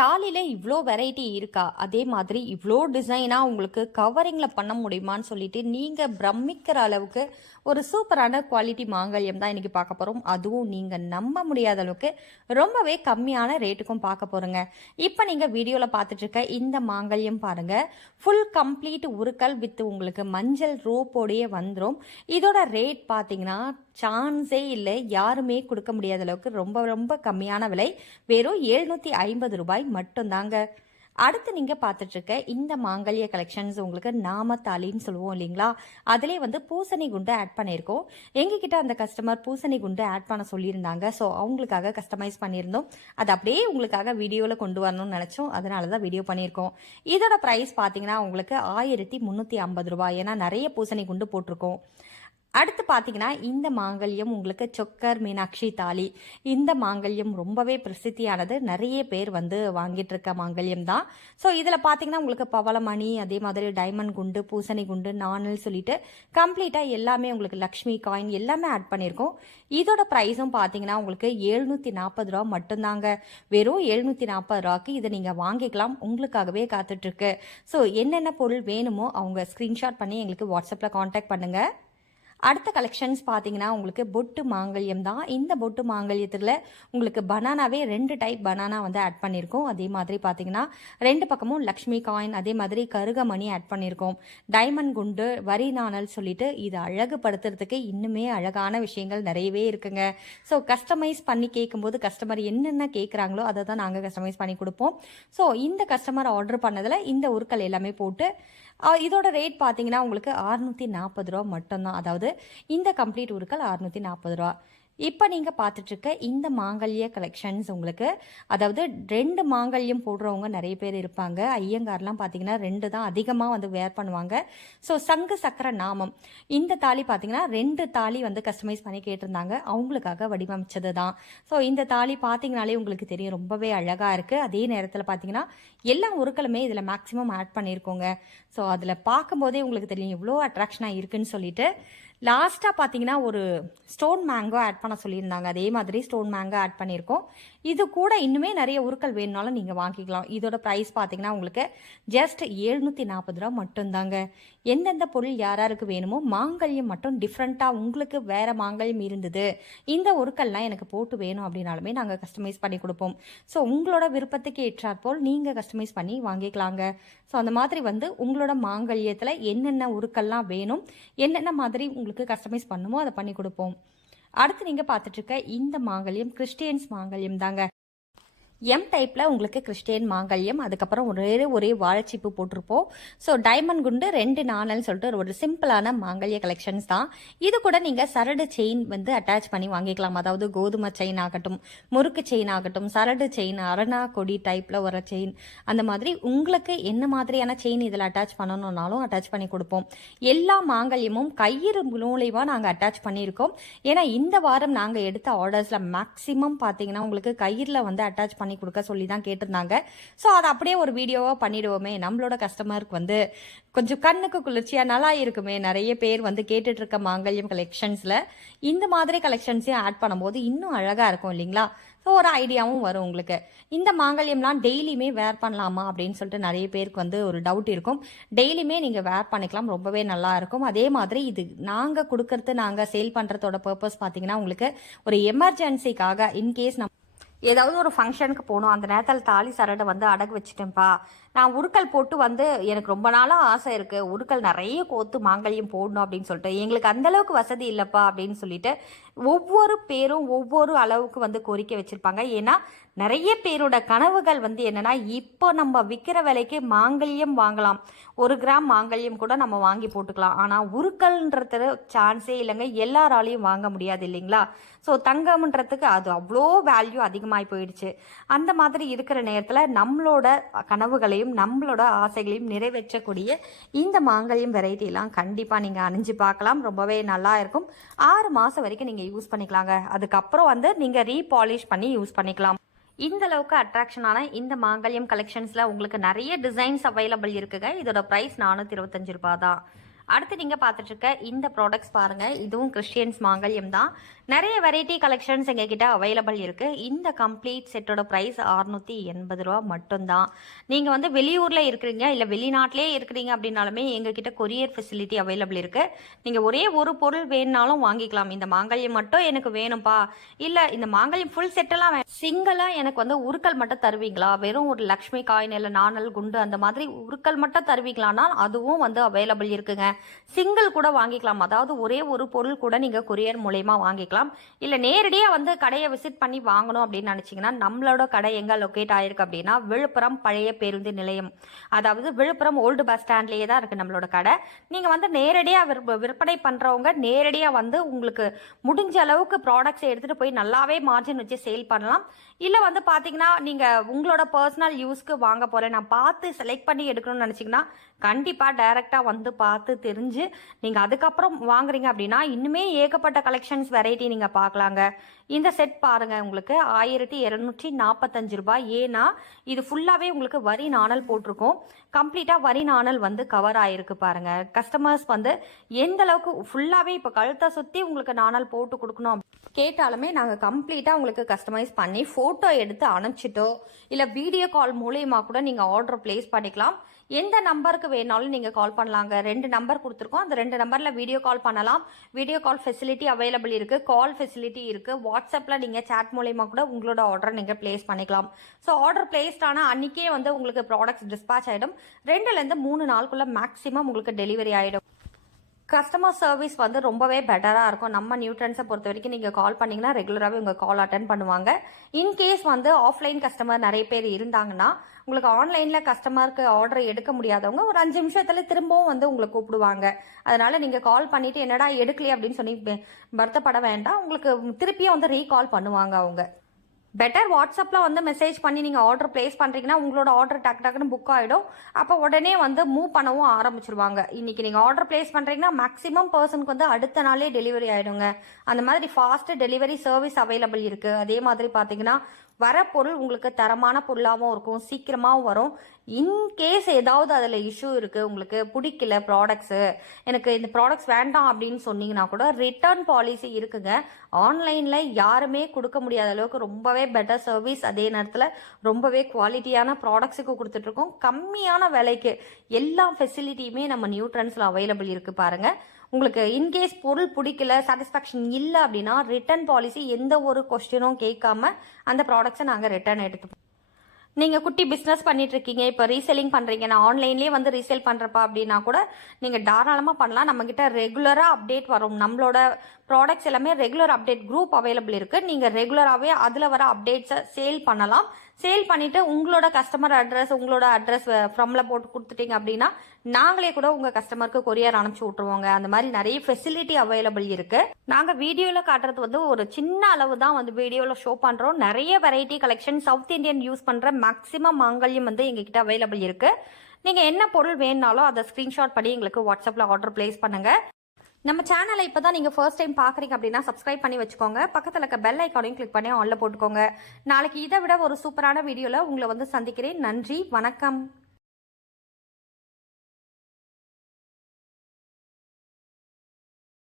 தாலியில் இவ்வளோ வெரைட்டி இருக்கா? அதே மாதிரி இவ்வளோ டிசைனாக உங்களுக்கு கவரிங்கில் பண்ண முடியுமான்னு சொல்லிட்டு நீங்கள் பிரமிக்கிற அளவுக்கு ஒரு சூப்பரான குவாலிட்டி மாங்கல்யம் தான் இன்றைக்கி பார்க்க போகிறோம் அதுவும் நீங்கள் நம்ப முடியாத அளவுக்கு ரொம்பவே கம்மியான ரேட்டுக்கும் பார்க்க போகிறோங்க இப்போ நீங்கள் வீடியோவில் பார்த்துட்ருக்க இந்த மாங்கல்யம் பாருங்கள் ஃபுல் கம்ப்ளீட் உருக்கல் வித் உங்களுக்கு மஞ்சள் ரோப்போடையே வந்துடும் இதோட ரேட் பார்த்தீங்கன்னா சான்ஸே இல்லை யாருமே கொடுக்க முடியாத அளவுக்கு ரொம்ப ரொம்ப கம்மியான விலை. வெறும் எழுநூற்றி ஐம்பது ரூபாய் மட்டும்தாங்க. அடுத்து நீங்கள் பார்த்துட்ருக்க இந்த மாங்கல்ய கலெக்ஷன்ஸ் உங்களுக்கு நாமத்தாலின்னு சொல்லுவோம் இல்லைங்களா? அதிலே வந்து பூசணி குண்டு ஆட் பண்ணியிருக்கோம். எங்ககிட்ட அந்த கஸ்டமர் பூசணி குண்டு ஆட் பண்ண சொல்லியிருந்தாங்க. ஸோ அவங்களுக்காக கஸ்டமைஸ் பண்ணியிருந்தோம். அது அப்படியே உங்களுக்காக வீடியோவில் கொண்டு வரணும்னு நினச்சோம். அதனால தான் வீடியோ பண்ணியிருக்கோம். இதோட ப்ரைஸ் பார்த்தீங்கன்னா உங்களுக்கு ஆயிரத்தி முந்நூற்றி ஐம்பது ரூபாய். ஏன்னா நிறைய பூசணி குண்டு போட்டிருக்கோம். அடுத்து பார்த்தீங்கன்னா இந்த மாங்கல்யம் உங்களுக்கு சொக்கர் மீனாட்சி தாலி இந்த மாங்கல்யம் ரொம்பவே பிரசித்தியானது. நிறைய பேர் வந்து வாங்கிட்டு இருக்க மாங்கல்யம் தான். ஸோ இதில் பார்த்தீங்கன்னா உங்களுக்கு பவளமணி அதே மாதிரி டைமண்ட் குண்டு பூசணி குண்டு நானல் சொல்லிட்டு கம்ப்ளீட்டாக எல்லாமே உங்களுக்கு லக்ஷ்மி காயின் எல்லாமே ஆட் பண்ணியிருக்கோம். இதோட ப்ரைஸும் பார்த்தீங்கன்னா உங்களுக்கு எழுநூற்றி நாற்பது ரூபா மட்டும்தாங்க. வெறும் எழுநூற்றி நாற்பது ரூபாய்க்கு இதை நீங்கள் வாங்கிக்கலாம். உங்களுக்காகவே காத்துட்ருக்கு ஸோ என்னென்ன பொருள் வேணுமோ அவங்க ஸ்க்ரீன்ஷாட் பண்ணி எங்களுக்கு வாட்ஸ்அப்பில் காண்டாக்ட் பண்ணுங்கள் அடுத்த கலெக்ஷன்ஸ் பார்த்தீங்கன்னா உங்களுக்கு பொட்டு மாங்கல்யம் தான். இந்த பொட்டு மாங்கல்யத்தில் உங்களுக்கு பனானாவே ரெண்டு டைப் பனானா வந்து ஆட் பண்ணியிருக்கோம் அதே மாதிரி பார்த்தீங்கன்னா ரெண்டு பக்கமும் லக்ஷ்மி காயின் அதே மாதிரி கருகமணி ஆட் பண்ணியிருக்கோம் டைமண்ட் குண்டு வரி நாணல் சொல்லிட்டு இது அழகுபடுத்துறதுக்கு இன்னுமே அழகான விஷயங்கள் நிறையவே இருக்குங்க. ஸோ கஸ்டமைஸ் பண்ணி கேட்கும்போது கஸ்டமர் என்னென்ன கேட்குறாங்களோ அதை தான் நாங்கள் கஸ்டமைஸ் பண்ணி கொடுப்போம். ஸோ இந்த கஸ்டமர் ஆர்டர் பண்ணதில் இந்த உருக்கள் எல்லாமே போட்டு இதோட ரேட் பார்த்தீங்கன்னா உங்களுக்கு அறுநூற்றி நாற்பது ரூபா மட்டும்தான். அதாவது இந்த கம்ப்ளீட் உருக்கள் அறுநூற்றி நாற்பது ரூபா. இப்போ நீங்கள் பார்த்துட்ருக்க இந்த மாங்கல்ய கலெக்ஷன்ஸ் உங்களுக்கு அதாவது ரெண்டு மாங்கல்யம் போடுறவங்க நிறைய பேர் இருப்பாங்க. ஐயங்கார்லாம் பார்த்தீங்கன்னா ரெண்டு தான் அதிகமாக வந்து வேர் பண்ணுவாங்க. ஸோ சங்கு சக்கர நாமம். இந்த தாலி பார்த்தீங்கன்னா ரெண்டு தாலி வந்து கஸ்டமைஸ் பண்ணி கேட்டிருந்தாங்க. அவங்களுக்காக வடிவமைச்சது தான். ஸோ இந்த தாலி பார்த்தீங்கனாலே உங்களுக்கு தெரியும் ரொம்பவே அழகாக இருக்குது அதே நேரத்தில் பார்த்தீங்கன்னா எல்லா உருக்களுமே இதில் மேக்ஸிமம் ஆட் பண்ணியிருக்கோங்க ஸோ அதில் பார்க்கும்போதே உங்களுக்கு தெரியும் இவ்வளோ அட்ராக்ஷனாக இருக்குன்னு சொல்லிட்டு. லாஸ்ட்டாக பார்த்தீங்கன்னா ஒரு ஸ்டோன் மேங்கோ ஆட் பண்ண சொல்லியிருந்தாங்க. அதே மாதிரி ஸ்டோன் மேங்கோ ஆட் பண்ணியிருக்கோம். இது கூட இன்னுமே நிறைய உருக்கள் வேணுனாலும் நீங்கள் வாங்கிக்கலாம். இதோட ப்ரைஸ் பார்த்தீங்கன்னா உங்களுக்கு ஜஸ்ட் எழுநூற்றி நாற்பது ரூபா மட்டும்தாங்க. எந்தெந்த பொருள் யார் யாருக்கு வேணுமோ மாங்கல்யம் மட்டும் டிஃப்ரெண்ட்டாக உங்களுக்கு வேறு மாங்கல்யம் இருந்தது. இந்த உருக்கள்லாம் எனக்கு போட்டு வேணும் அப்படின்னாலுமே நாங்கள் கஸ்டமைஸ் பண்ணி கொடுப்போம். ஸோ உங்களோட விருப்பத்துக்கு ஏற்றாற்போல் நீங்கள் கஸ்டமைஸ் பண்ணி வாங்கிக்கலாங்க. ஸோ அந்த மாதிரி வந்து உங்களோட மாங்கல்யத்தில் என்னென்ன உருக்கள்லாம் வேணும் என்னென்ன மாதிரி உங்களுக்கு கஸ்டமைஸ் பண்ணுமோ அதை பண்ணி கொடுப்போம். அடுத்து நீங்கள் பார்த்துட்டு இருக்க இந்த மாங்கல்யம் கிறிஸ்டியன்ஸ் மாங்கல்யம் தாங்க. எம் டைப்பில் உங்களுக்கு கிறிஸ்டியன் மாங்கல்யம் அதுக்கப்புறம் ஒரே ஒரே வாழைச்சீப்பு போட்டிருப்போம். ஸோ டைமண்ட் குண்டு ரெண்டு நாணல்னு சொல்லிட்டு ஒரு சிம்பிளான மாங்கல்ய கலெக்ஷன்ஸ் தான். இது கூட நீங்கள் சரடு செயின் வந்து அட்டாச் பண்ணி வாங்கிக்கலாம். அதாவது கோதுமை செயின் ஆகட்டும் முறுக்கு செயின் ஆகட்டும் சரடு செயின் அரணா கொடி டைப்பில் வர செயின் அந்த மாதிரி உங்களுக்கு என்ன மாதிரியான செயின் இதில் அட்டாச் பண்ணணும்னாலும் அட்டாச் பண்ணி கொடுப்போம். எல்லா மாங்கல்யமும் கயிறு மூலியமாக நாங்கள் அட்டாச் பண்ணியிருக்கோம். ஏன்னா இந்த வாரம் நாங்கள் எடுத்த ஆர்டர்ஸில் மேக்ஸிமம் பார்த்தீங்கன்னா உங்களுக்கு கயிறில் வந்து அட்டாச் பண்ணி கொடுக்க சொல்லி தான் கேட்டிருந்தாங்க. ஸோ அதை அப்படியே ஒரு வீடியோவாக பண்ணிடுவோமே. நம்மளோட கஸ்டமருக்கு வந்து கொஞ்சம் கண்ணுக்கு குளிர்ச்சியாக நல்லா இருக்குமே. நிறைய பேர் வந்து கேட்டுட்டு இருக்க மாங்கல்யம் கலெக்ஷன்ஸில் இந்த மாதிரி கலெக்ஷன்ஸையும் ஆட் பண்ணும்போது இன்னும் அழகாக இருக்கும் இல்லைங்களா? ஸோ ஒரு ஐடியாவும் வரும் உங்களுக்கு. இந்த மாங்கல்யம்லாம் டெய்லியுமே வேர் பண்ணலாமா? அப்படின்னு சொல்லிட்டு நிறைய பேருக்கு வந்து ஒரு டவுட் இருக்கும். டெய்லியுமே நீங்கள் வேர் பண்ணிக்கலாம். ரொம்பவே நல்லா இருக்கும். அதே மாதிரி இது நாங்கள் கொடுக்கறது நாங்கள் சேல் பண்ணுறதோட பர்பஸ் பார்த்தீங்கன்னா உங்களுக்கு ஒரு எமர்ஜென்சிக்காக இன்கேஸ் நம்ம ஏதாவது ஒரு ஃபங்க்ஷனுக்கு போகணும். அந்த நேரத்தில் தாலி சரடை வந்து அடகு வச்சுட்டேன்ப்பா நான் உருக்கல் போட்டு வந்து எனக்கு ரொம்ப நாளாக ஆசை இருக்குது உருக்கல் நிறைய கோத்து மாங்கல்யம் போடணும் அப்படின்னு சொல்லிட்டு எங்களுக்கு அந்தளவுக்கு வசதி இல்லைப்பா அப்படின்னு சொல்லிட்டு ஒவ்வொரு பேரும் ஒவ்வொரு அளவுக்கு வந்து கோரிக்கை வச்சுருப்பாங்க. ஏன்னா நிறைய பேரோட கனவுகள் வந்து என்னென்னா இப்போ நம்ம விற்கிற விலைக்கு மாங்கல்யம் வாங்கலாம். ஒரு கிராம் மாங்கல்யம் கூட நம்ம வாங்கி போட்டுக்கலாம். ஆனால் உருக்கல்ன்றது சான்ஸே இல்லைங்க. எல்லாராலையும் வாங்க முடியாது இல்லைங்களா? ஸோ தங்கம்ன்றதுக்கு அது அவ்வளோ வேல்யூ அதிகமாகி போயிடுச்சு. அந்த மாதிரி இருக்கிற நேரத்தில் நம்மளோட கனவுகளையும் நம்மளோட ஆசைகளையும் நிறைவேற்றக்கூடிய இந்த மாங்கல்யம் வெரைட்டிலாம் கண்டிப்பாக நீங்கள் அணிஞ்சு பார்க்கலாம். ரொம்பவே நல்லா இருக்கும். ஆறு மாதம் வரைக்கும் நீங்கள் யூஸ் பண்ணிக்கலாங்க. அதுக்கப்புறம் வந்து நீங்கள் ரீபாலிஷ் பண்ணி யூஸ் பண்ணிக்கலாம். இந்த அளவுக்கு அட்ராக்ஷனான இந்த மாங்கல்யம் கலெக்ஷன்ஸில் உங்களுக்கு நிறைய டிசைன்ஸ் அவைலபிள் இருக்குங்க. இதோட ப்ரைஸ் நானூற்றி இருபத்தஞ்சு ரூபா தான். அடுத்து நீங்கள் பார்த்துட்ருக்க இந்த ப்ராடக்ட்ஸ் பாருங்கள் இதுவும் கிறிஸ்டியன்ஸ் மாங்கல்யம் தான். நிறைய வெரைட்டி கலெக்ஷன்ஸ் எங்ககிட்ட அவைலபிள் இருக்குது இந்த கம்ப்ளீட் செட்டோட ப்ரைஸ் அறுநூற்றி எண்பது ரூபா மட்டும்தான். நீங்கள் வந்து வெளியூரில் இருக்கிறீங்க இல்லை வெளிநாட்டிலே இருக்கிறீங்க அப்படின்னாலுமே எங்ககிட்ட கொரியர் ஃபெசிலிட்டி அவைலபிள் இருக்குது நீங்கள் ஒரே ஒரு பொருள் வேணுனாலும் வாங்கிக்கலாம். இந்த மாங்கல்யம் மட்டும் எனக்கு வேணும்ப்பா இல்லை இந்த மாங்கல்யம் ஃபுல் செட்டெல்லாம் சிங்கிளாக எனக்கு வந்து உருக்கல் மட்டும் தருவீங்களா? வெறும் ஒரு லக்ஷ்மி காயின் இல்லை நாணல் குண்டு அந்த மாதிரி உருக்கல் மட்டும் தருவீங்களான்னா அதுவும் வந்து அவைலபிள் இருக்குங்க. சிங்கிள் கூட வாங்கிக்கலாம். அதாவது ஒரே ஒரு பொருள் கூட நீங்கள் கொரியர் மூலயமா வாங்கிக்கலாம். இல்லை நேரடியாக வந்து கடையை விசிட் பண்ணி வாங்கணும் அப்படின்னு நினச்சிங்கன்னா நம்மளோட கடை எங்கே லொக்கேட் ஆயிருக்கு அப்படின்னா விழுப்புரம் பழைய பேருந்து நிலையம். அதாவது விழுப்புரம் ஓல்டு பஸ் ஸ்டாண்ட்லேயே தான் இருக்குது நம்மளோட கடை. நீங்கள் வந்து நேரடியாக விற்ப விற்பனை பண்ணுறவங்க நேரடியாக வந்து உங்களுக்கு முடிஞ்ச அளவுக்கு ப்ராடக்ட்ஸை எடுத்துகிட்டு போய் நல்லாவே மார்ஜின் வச்சு சேல் பண்ணலாம். இல்லை வந்து பார்த்தீங்கன்னா நீங்கள் உங்களோட பர்சனல் யூஸ்க்கு வாங்க போகிறேன் நான் பார்த்து செலக்ட் பண்ணி எடுக்கணும்னு நினச்சிங்கன்னா கண்டிப்பாக டைரெக்டாக வந்து பார்த்து தெரிஞ்சு நீங்கள் அதுக்கப்புறம் வாங்குறீங்க அப்படின்னா இன்னுமே ஏகப்பட்ட கலெக்ஷன்ஸ் வெரைட்டி நீங்கள் பார்க்கலாங்க. இந்த செட் பாருங்க உங்களுக்கு. ஆயிரத்தி இரநூற்றி நாற்பத்தஞ்சு ரூபாய். ஏன்னா இது ஃபுல்லாகவே உங்களுக்கு வரி நாணல் போட்டிருக்கோம். கம்ப்ளீட்டாக வரி நாணல் வந்து கவர் ஆகிருக்கு பாருங்கள் கஸ்டமர்ஸ் வந்து எந்த அளவுக்கு ஃபுல்லாகவே இப்போ கழுத்தை சுற்றி உங்களுக்கு நாணல் போட்டு கொடுக்கணும் கேட்டாலுமே நாங்கள் கம்ப்ளீட்டாக உங்களுக்கு கஸ்டமைஸ் பண்ணி ஃபோட்டோ எடுத்து அனுப்பிச்சிட்டோ இல்லை வீடியோ கால் மூலயமா கூட நீங்கள் ஆர்டர் ப்ளேஸ் பண்ணிக்கலாம். எந்த நம்பருக்கு வேணாலும் நீங்கள் கால் பண்ணலாங்க. ரெண்டு நம்பர் கொடுத்துருக்கோம். அந்த ரெண்டு நம்பரில் வீடியோ கால் பண்ணலாம். வீடியோ கால் ஃபெசிலிட்டி அவைலபிள் இருக்குது கால் ஃபெசிலிட்டி இருக்குது வாட்ஸ்அப்பில் நீங்கள் சேட் மூலயமா கூட உங்களோட ஆர்டரை நீங்கள் ப்ளேஸ் பண்ணிக்கலாம். ஸோ ஆர்டர் பிளேஸ்ட் ஆனால் அன்றைக்கே வந்து உங்களுக்கு ப்ராடக்ட்ஸ் டிஸ்பேச் ஆகிடும் ரெண்டுலேருந்து மூணு நாளுக்குள்ளே மேக்ஸிமம் உங்களுக்கு டெலிவரி ஆகிடும் கஸ்டமர் சர்வீஸ் வந்து ரொம்பவே பெட்டராக இருக்கும். நம்ம நியூட்ரன்ஸை பொறுத்த வரைக்கும் நீங்கள் கால் பண்ணிங்கன்னா ரெகுலராகவே உங்கள் கால் அட்டன் பண்ணுவாங்க. இன்கேஸ் வந்து ஆஃப்லைன் கஸ்டமர் நிறைய பேர் இருந்தாங்கன்னா உங்களுக்கு ஆன்லைனில் கஸ்டமருக்கு ஆர்டர் எடுக்க முடியாதவங்க ஒரு அஞ்சு நிமிஷத்தில் திரும்பவும் வந்து உங்களை கூப்பிடுவாங்க. அதனால் நீங்கள் கால் பண்ணிவிட்டு என்னடா எடுக்கலையே அப்படின்னு சொல்லி வருத்தப்பட வேண்டாம். உங்களுக்கு திருப்பியும் வந்து ரீகால் பண்ணுவாங்க அவங்க. பெட்டர் வாட்ஸ்அப்பில் வந்து மெசேஜ் பண்ணி நீங்கள் ஆர்டர் ப்ளேஸ் பண்ணுறீங்கன்னா உங்களோட ஆர்டர் டக்கு டக்குன்னு புக் ஆகிடும் அப்போ உடனே வந்து மூவ் பண்ணவும் ஆரம்பிச்சிருவாங்க. இன்னைக்கு நீங்கள் ஆர்டர் ப்ளேஸ் பண்ணுறீங்கன்னா மேக்ஸிமம் பர்சனுக்கு வந்து அடுத்த நாளே டெலிவரி ஆகிடுங்க அந்த மாதிரி ஃபாஸ்ட்டு டெலிவரி சர்வீஸ் அவைலபிள் இருக்குது அதே மாதிரி பார்த்தீங்கன்னா வர பொருள் உங்களுக்கு தரமான பொருளாகவும் இருக்கும் சீக்கிரமாகவும் வரும். இன்கேஸ் ஏதாவது அதில் இஷ்யூ இருக்குது உங்களுக்கு பிடிக்கல ப்ராடக்ட்ஸு எனக்கு இந்த ப்ராடக்ட்ஸ் வேண்டாம் அப்படின்னு சொன்னீங்கன்னா கூட ரிட்டர்ன் பாலிசி இருக்குங்க. ஆன்லைனில் யாருமே கொடுக்க முடியாத அளவுக்கு ரொம்பவே பெட்டர் சர்வீஸ் அதே நேரத்தில் ரொம்பவே குவாலிட்டியான ப்ராடக்ட்ஸுக்கு கொடுத்துட்ருக்கோம் கம்மியான விலைக்கு எல்லா ஃபெசிலிட்டியுமே நம்ம நியூட்ரன்ஸில் அவைலபிள் இருக்குது பாருங்கள் உங்களுக்கு இன்கேஸ் பொருள் பிடிக்கல சாட்டிஸ்ஃபேக்ஷன் இல்லை அப்படின்னா ரிட்டர்ன் பாலிசி எந்த ஒரு கொஸ்டினும் கேட்காம அந்த ப்ராடக்ட்ஸை நாங்கள் ரிட்டர்ன் எடுத்துப்போம். நீங்கள் குட்டி பிஸ்னஸ் பண்ணிட்டு இருக்கீங்க இப்போ ரீசெல்லிங் பண்ணுறீங்க நான் ஆன்லைன்லேயே வந்து ரீசேல் பண்ணுறப்பா அப்படின்னா கூட நீங்கள் தாராளமாக பண்ணலாம். நம்மக்கிட்ட ரெகுலராக அப்டேட் வரும். நம்மளோட ப்ராடக்ட்ஸ் எல்லாமே ரெகுலர் அப்டேட் குரூப் அவைலபிள் இருக்குது நீங்கள் ரெகுலராகவே அதில் வர அப்டேட்ஸை சேல் பண்ணலாம். சேல் பண்ணிவிட்டு உங்களோட கஸ்டமர் அட்ரஸ் உங்களோட அட்ரஸ் ஃப்ரம்ல போட்டு கொடுத்துட்டீங்க அப்படின்னா நாங்களே கூட உங்கள் கஸ்டமருக்கு கொரியர் அனுப்பிச்சி விட்ருவோங்க அந்த மாதிரி நிறைய ஃபெசிலிட்டி அவைலபிள் இருக்குது நாங்கள் வீடியோவில் காட்டுறது வந்து ஒரு சின்ன அளவு தான் வந்து வீடியோவில் ஷோ பண்ணுறோம் நிறைய variety collection south Indian use பண்ணுற மேக்ஸிமம் மாங்கல்யம் வந்து எங்ககிட்ட அவைலபிள் இருக்குது நீங்கள் என்ன பொருள் வேணுனாலும் அதை ஸ்க்ரீன்ஷாட் பண்ணி எங்களுக்கு வாட்ஸ்அப்பில் ஆர்டர் ப்ளேஸ் பண்ணுங்கள் நம்ம சேனலை இப்போ தான் நீங்கள் ஃபர்ஸ்ட் டைம் பார்க்குறீங்க அப்படின்னா சப்ஸ்கிரைப் பண்ணி வச்சுக்கோங்க. பக்கத்தில் இருக்க பெல் ஐக்கானையும் கிளிக் பண்ணி ஆன்ல போட்டுக்கோங்க. நாளைக்கு இதை விட ஒரு சூப்பரான வீடியோவில் உங்களை வந்து சந்திக்கிறேன். நன்றி. வணக்கம்.